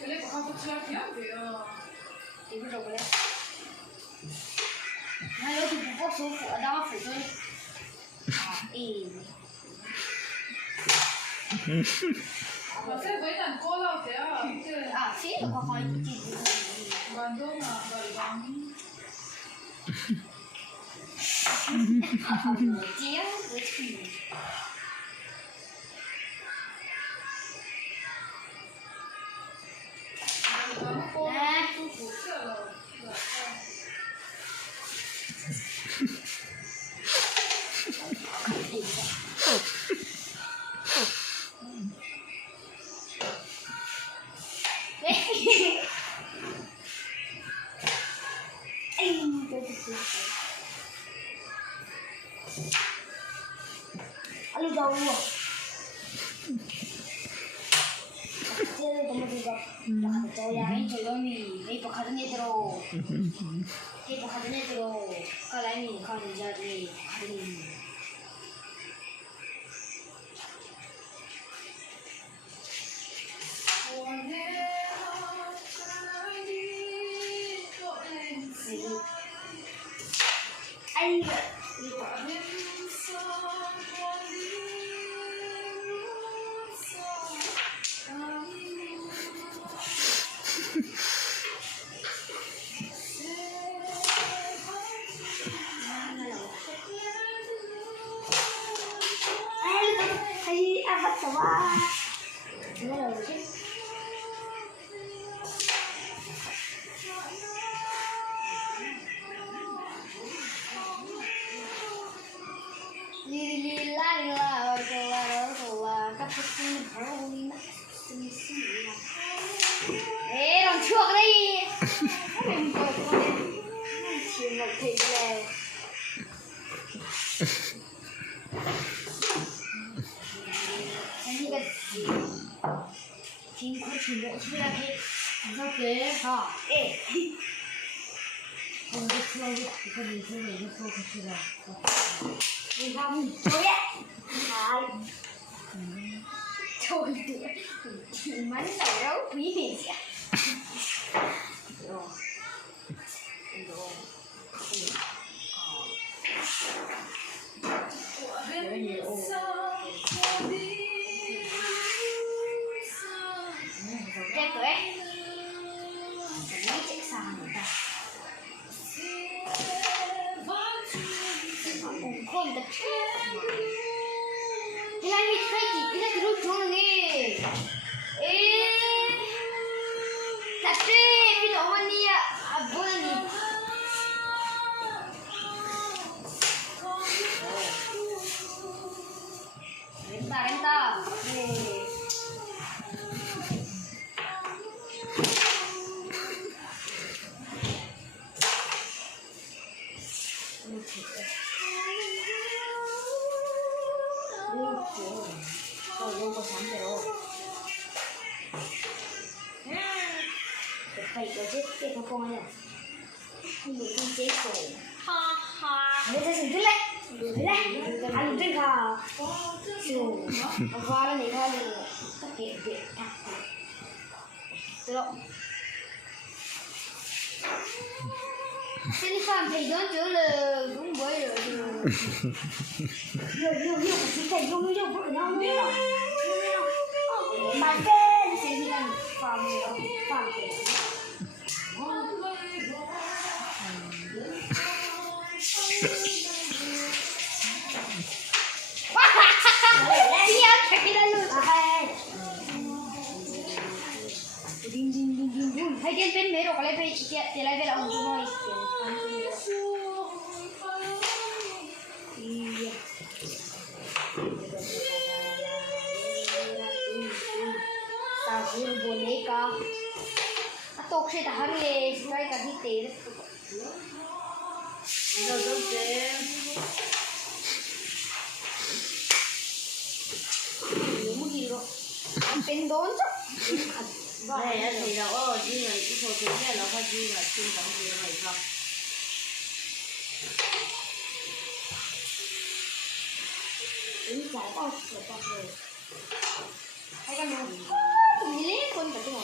Caleba không có chơi kéo thì cái đầu đấy. Hai đứa thì cũng có số của đó phải chơi. Mà sẽ với thằng cô lâu thế à? Chứ là có hỏi chị còn đâu mà vậy bằng chéo với chị. Aduh jauh. Kecil kamu juga. Jauh yang ini jauh ni pekerjaannya terus. Pekerjaannya terus. Kalau ini kalau jadi hari ini. Làm chuột đi. Mình có chỉ một thịt này. Anh cái chính có chỉ một chút là thế. Sao thế? Hả? Ê. Không biết sao biết cái gì thế này nó không có gì đâu. Đi không? Thôi ạ. Hai. Thôi thì mắn đầu rấu quý vị ạ. Rồi. Chết rồi ấy. Phải nghĩ chạy xa người ta. Không tập chết. Thế này thì phải chỉ cái lúc xuống nghe. Ê. Tập chết cái lỗ anh đi ạ. À bữa đi. Đánh ta. Không có sáng rồi. Phải có chết cái con này. Không được con chết rồi. Ha ha. Để ta xử lại. Đấy. Anh thích à. Sù. Và này thôi là các cái việc thật. Tự động. Xin phạm thầy đoán chữ là đúng với rồi. Nhiều thầy không nhiều bữa nhau nữa. Mà tên sẽ đi làm phạm thầy. Hay cái bên mấy đồ có lấy về chị thì lấy về là ông chú thôi. Tao chỉ buồn đấy cả. Tao sẽ ta hàng nghề ngay cả đi tết. Rồi đâu thế? Đúng gì rồi? Bên đốn chứ. Này thì đâu ở như này cái thôi ถึงเนี่ยเราก็ยืนแบบกินของกินอะไรครับนี่จ่ายก็เสียตังค์เลยให้กันดูมีเล่คนกับตัว